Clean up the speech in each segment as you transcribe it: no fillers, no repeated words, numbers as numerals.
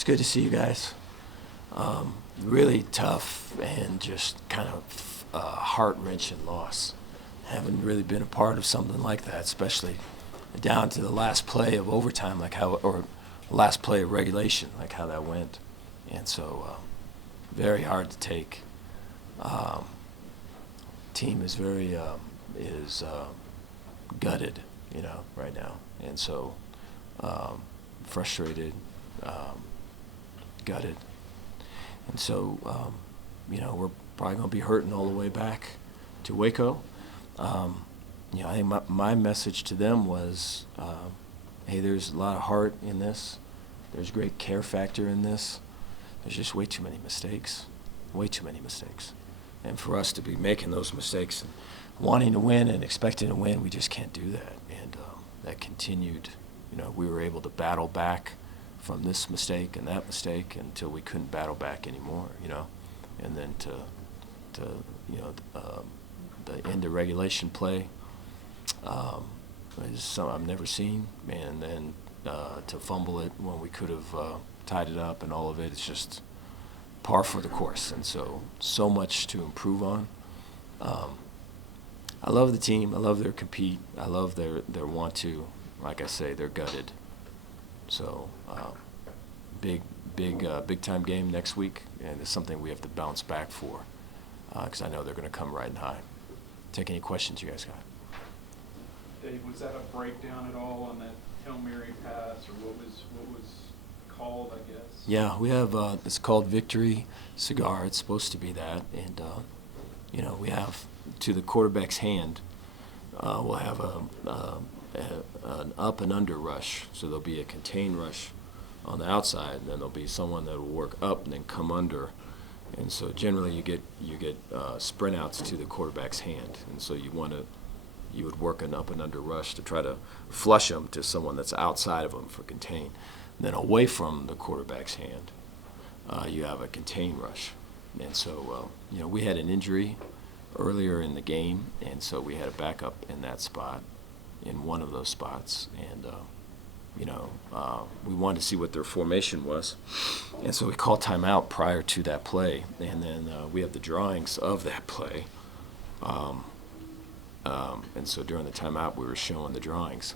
It's good to see you guys. Really tough and just kind of heart-wrenching loss. Haven't really been a part of something like that, especially down to the last play of overtime, or last play of regulation, like how that went. And so, very hard to take. Team is very gutted, right now, and so frustrated, gutted, and so we're probably going to be hurting all the way back to Waco. I think my message to them was, hey, there's a lot of heart in this. There's great care factor in this. There's just way too many mistakes. And for us to be making those mistakes and wanting to win and expecting to win, we just can't do that. And that continued. We were able to battle back from this mistake and that mistake until we couldn't battle back anymore, And then the end of regulation play is something I've never seen. And then to fumble it when we could have tied it up and all of it, it's just par for the course. And so much to improve on. I love the team. I love their compete. I love their want to. Like I say, they're gutted. So big time game next week, and it's something we have to bounce back for because I know they're going to come riding high. Take any questions you guys got. Dave, was that a breakdown at all on that Hail Mary pass, or what was called, I guess? Yeah, we have it's called Victory Cigar. It's supposed to be that, and we have to the quarterback's hand. We'll have an up and under rush, so there'll be a contained rush on the outside, and then there'll be someone that will work up and then come under, and so generally you get sprint outs to the quarterback's hand, and so you would work an up and under rush to try to flush them to someone that's outside of them for contain. Then away from the quarterback's hand, you have a contain rush, and so we had an injury earlier in the game, and so we had a backup in that spot, in one of those spots, and we wanted to see what their formation was, and so we called timeout prior to that play, and then we have the drawings of that play, and so during the timeout we were showing the drawings,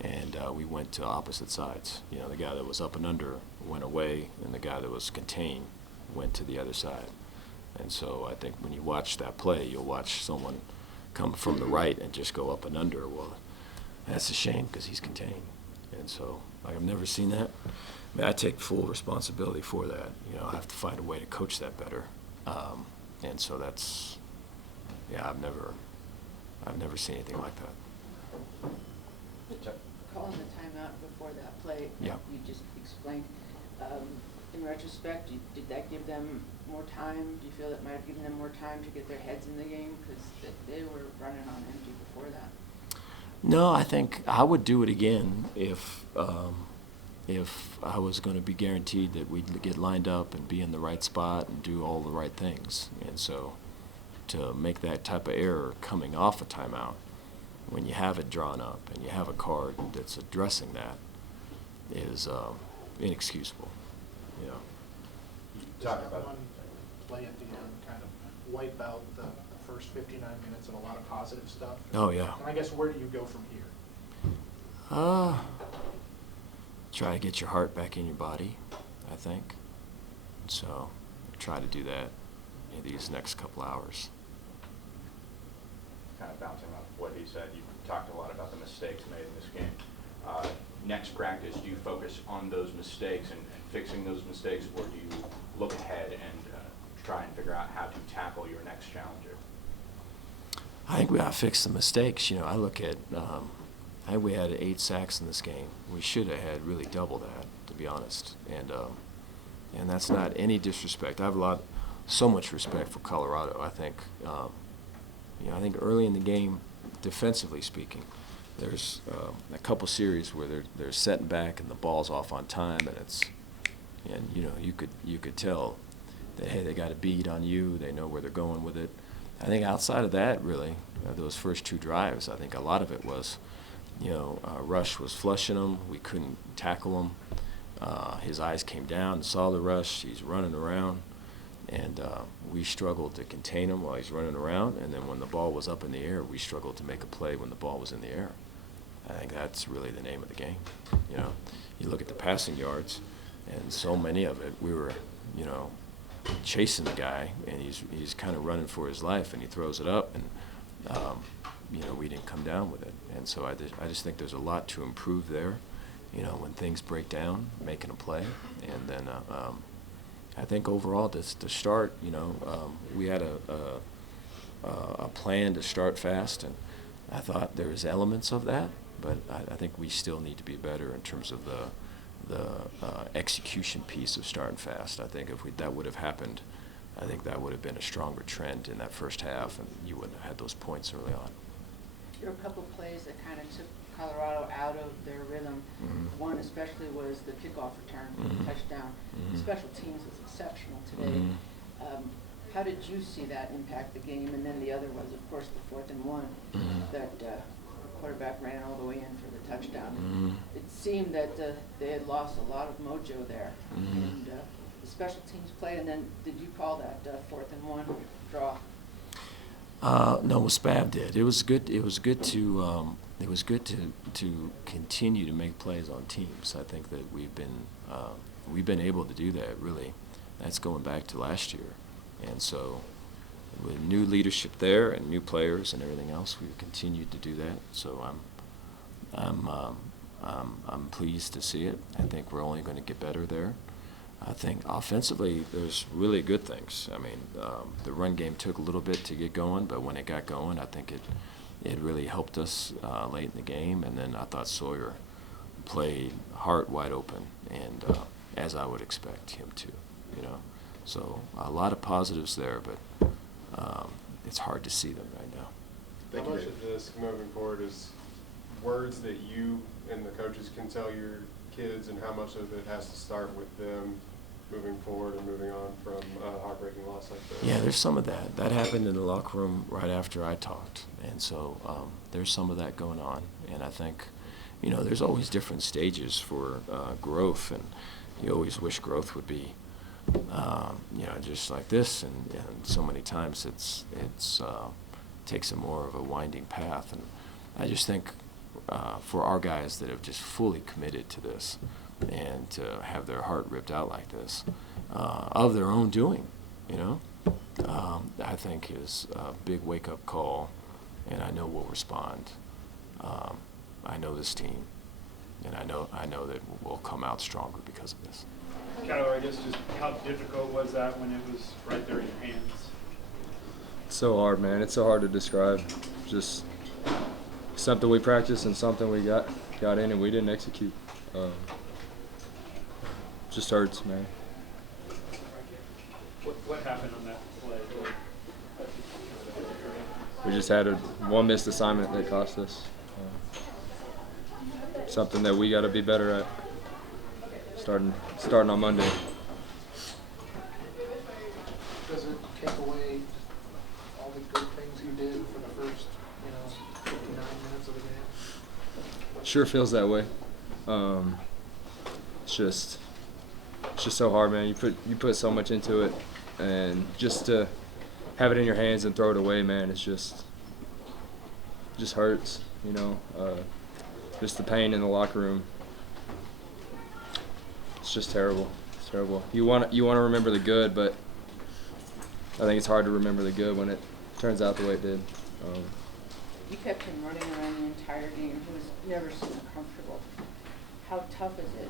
and we went to opposite sides. The guy that was up and under went away, and the guy that was contained went to the other side. And so I think when you watch that play, you'll watch someone come from the right and just go up and under. Well, that's a shame because he's contained. And so I've never seen that. I take full responsibility for that. I have to find a way to coach that better. And so that's, I've never seen anything like that. Calling the timeout before that play, Yeah. You just explained. In retrospect, did that give them more time? Do you feel it might have given them more time to get their heads in the game? Because they were running on empty before that. No, I think I would do it again if I was going to be guaranteed that we'd get lined up and be in the right spot and do all the right things. And so to make that type of error coming off a timeout, when you have it drawn up and you have a card that's addressing that, is inexcusable. You talk about one play at the end kind of wipe out the first 59 minutes and a lot of positive stuff. Oh, yeah. And I guess where do you go from here? Try to get your heart back in your body, I think. So try to do that in these next couple hours. Kind of bouncing off what he said, you talked a lot about the mistakes made in this game. Next practice, do you focus on those mistakes and fixing those mistakes, or do you look ahead and try and figure out how to tackle your next challenger? I think we got to fix the mistakes. I look at, I think we had 8 sacks in this game. We should have had really double that, to be honest. And that's not any disrespect. I have so much respect for Colorado. I think, I think early in the game, defensively speaking, there's a couple series where they're setting back and the ball's off on time, and you could tell that, hey, they got a beat on you. They know where they're going with it. I think outside of that, really, those first 2 drives, I think a lot of it was, Rush was flushing them. We couldn't tackle them, his eyes came down, saw the rush. He's running around, and we struggled to contain him while he's running around. And then when the ball was up in the air, we struggled to make a play when the ball was in the air. I think that's really the name of the game. You know, you look at the passing yards, and so many of it, we were, you know, chasing the guy, and he's kind of running for his life, and he throws it up, and you know, we didn't come down with it. And so I just think there's a lot to improve there. You know, when things break down, making a play, and then I think overall to start, you know, we had a plan to start fast, and I thought there was elements of that, but I think we still need to be better in terms of the execution piece of starting fast. I think if that would have happened, I think that would have been a stronger trend in that first half, and you wouldn't have had those points early on. There were a couple of plays that kind of took Colorado out of their rhythm. Mhm. One especially was the kickoff return for the Mhm. touchdown. The Mhm. special teams was exceptional today. Mhm. How did you see that impact the game? And then the other was, of course, the 4th and 1 Mhm. that the quarterback ran all the way in for the touchdown. Mhm. It seemed that they had lost a lot of mojo there. Mhm. And the special teams play, and then did you call that 4th and 1 draw? No, Spav did. It was good. It was good to continue to make plays on teams. I think that we've been able to do that. Really, that's going back to last year, and so with new leadership there and new players and everything else, we've continued to do that. So I'm pleased to see it. I think we're only going to get better there. I think offensively, there's really good things. I mean, the run game took a little bit to get going, but when it got going, I think it really helped us late in the game. And then I thought Sawyer played heart wide open, and as I would expect him to, you know. So a lot of positives there, but it's hard to see them right now. How much of this moving forward is words that you and the coaches can tell your kids, and how much of it has to start with them moving forward and moving on from a heartbreaking loss like this? Yeah, there's some of that. That happened in the locker room right after I talked, and so there's some of that going on. And I think, you know, there's always different stages for growth, and you always wish growth would be, you know, just like this. And so many times it's takes a more of a winding path. And I just think for our guys that have just fully committed to this, and to have their heart ripped out like this, of their own doing, you know, I think is a big wake-up call, and I know we'll respond. I know this team, and I know that we'll come out stronger because of this. Kyler, I guess just how difficult was that when it was right there in your hands? It's so hard, man. It's so hard to describe. Just something we practiced and something we got in and we didn't execute. Just hurts, man. What happened on that play? We just had one missed assignment that cost us. Something that we got to be better at starting on Monday. Does it take away all the good things you did for the first, 59 minutes of the game? Sure feels that way. It's just so hard, man. You put so much into it, and just to have it in your hands and throw it away, man, it's just hurts, you know. Just the pain in the locker room. It's just terrible. It's terrible. You want to remember the good, but I think it's hard to remember the good when it turns out the way it did. You kept him running around the entire game. He was never seemed comfortable. How tough is it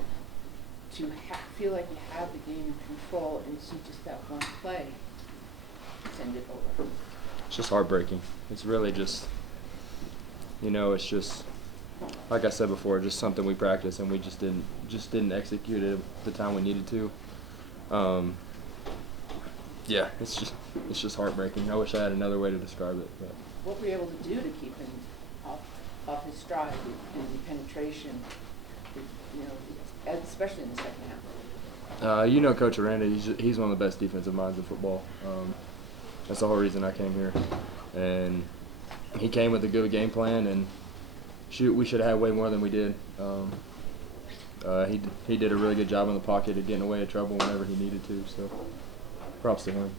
to feel like you have the game in control and see just that one play send it over? It's just heartbreaking. It's really just, it's just, like I said before, just something we practiced and we just didn't execute it the time we needed to. Yeah, it's just heartbreaking. I wish I had another way to describe it. But. What were you able to do to keep him off his stride and the penetration, especially in the second half? Coach Aranda, he's one of the best defensive minds in football. That's the whole reason I came here. And he came with a good game plan, and we should have had way more than we did. He did a really good job in the pocket of getting away of trouble whenever he needed to. So props to him.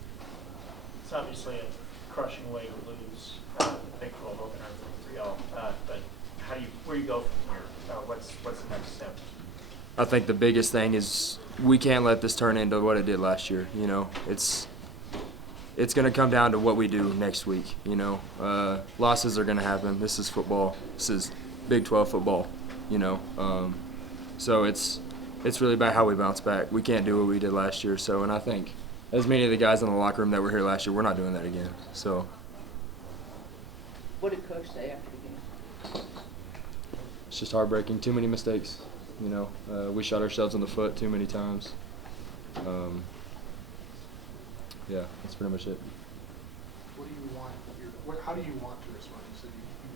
It's obviously a crushing way to lose the Big 12 opener for y'all, but where do you go from here? What's the next step? I think the biggest thing is we can't let this turn into what it did last year. You know, it's going to come down to what we do next week. You know, losses are going to happen. This is football. This is Big 12 football. You know, so it's really about how we bounce back. We can't do what we did last year. So, and I think as many of the guys in the locker room that were here last year, we're not doing that again. So. What did Coach say after the game? It's just heartbreaking. Too many mistakes. You know, we shot ourselves in the foot too many times. Yeah, that's pretty much it. What do you want? How do you want to respond? You said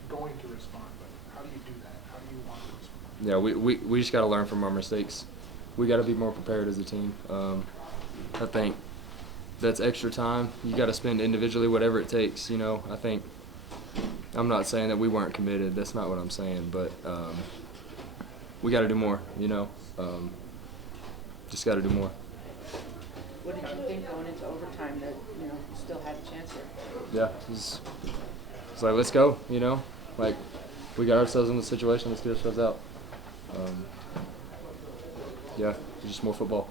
you're going to respond, but how do you do that? How do you want to respond? Yeah, we just got to learn from our mistakes. We got to be more prepared as a team. I think that's extra time you got to spend individually, whatever it takes. You know, I think I'm not saying that we weren't committed. That's not what I'm saying, but we got to do more. You know, just got to do more. What did you think going into overtime that, you know, you still had a chance here? Yeah, it's like, let's go, you know? Like, we got ourselves in the situation, let's get ourselves out. Yeah, it's just more football.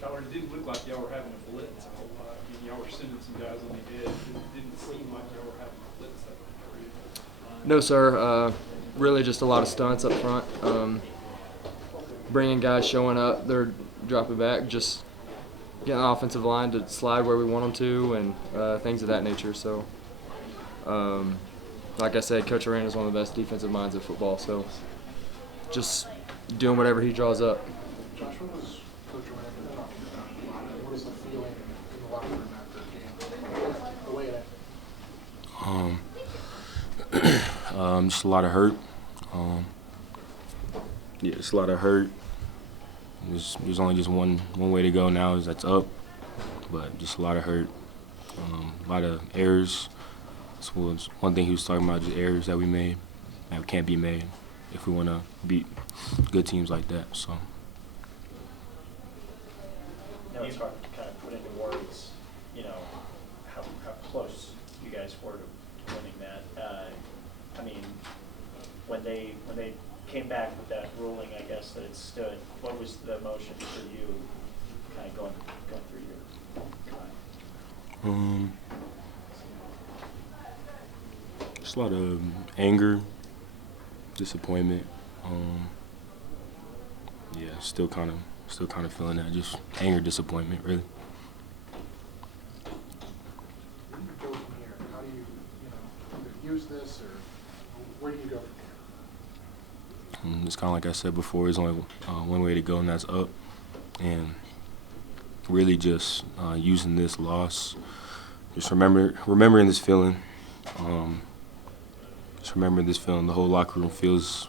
Tyler, it didn't look like y'all were having a blitz a whole lot. I mean, y'all were sending some guys on the edge. It didn't seem like y'all were having a blitz that much. No, sir. Really just a lot of stunts up front. Bringing guys showing up, they're dropping back, just getting the offensive line to slide where we want them to, and things of that nature. So, like I said, Coach Aranda is one of the best defensive minds in football. So, just doing whatever he draws up. Josh, what was Coach Aranda talking about? What was the feeling in the locker room after the game? The way it just a lot of hurt. Yeah, just a lot of hurt. There's only just one way to go now, is that's up. But just a lot of hurt, a lot of errors. This was one thing he was talking about, just errors that we made that can't be made if we want to beat good teams like that. So. You know, it's hard to kind of put into words, you know, how close you guys were to winning that. I mean, when they came back with that ruling, I guess, that it stood, what was the emotion for you kind of going through your mind? Just a lot of anger, disappointment. Yeah, still kind of feeling that, just anger, disappointment, really. go from here? How do you either use this, or where do you go from here? It's kind of like I said before, there's only one way to go, and that's up. And really just using this loss, just remembering this feeling. Just remembering this feeling. The whole locker room feels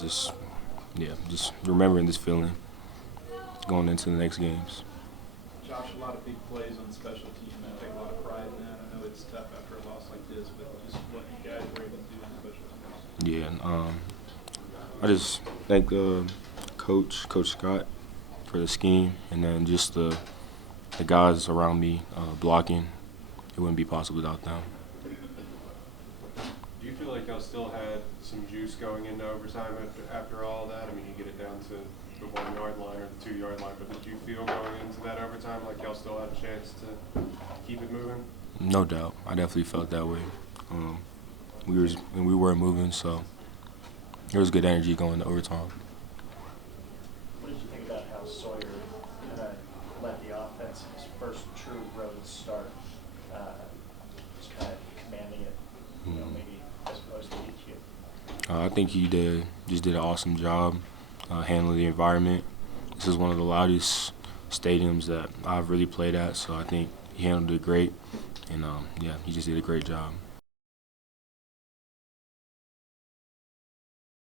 just remembering this feeling going into the next games. Josh, a lot of big plays on special teams. I take a lot of pride in that. I know it's tough after a loss like this, but just what you guys were able to do on special teams. Yeah, I just thank Coach Scott for the scheme, and then just the guys around me blocking. It wouldn't be possible without them. Do you feel like y'all still had some juice going into overtime after all that? I mean, you get it down to the 1 yard line or the 2 yard line, but did you feel going into that overtime like y'all still had a chance to keep it moving? No doubt, I definitely felt that way. We were moving, so there was good energy going to overtime. What did you think about how Sawyer kind of led the offense in his first true road start, just kind of commanding it, you know, maybe as opposed to EQ? I think he did an awesome job handling the environment. This is one of the loudest stadiums that I've really played at, so I think he handled it great. And, yeah, he just did a great job.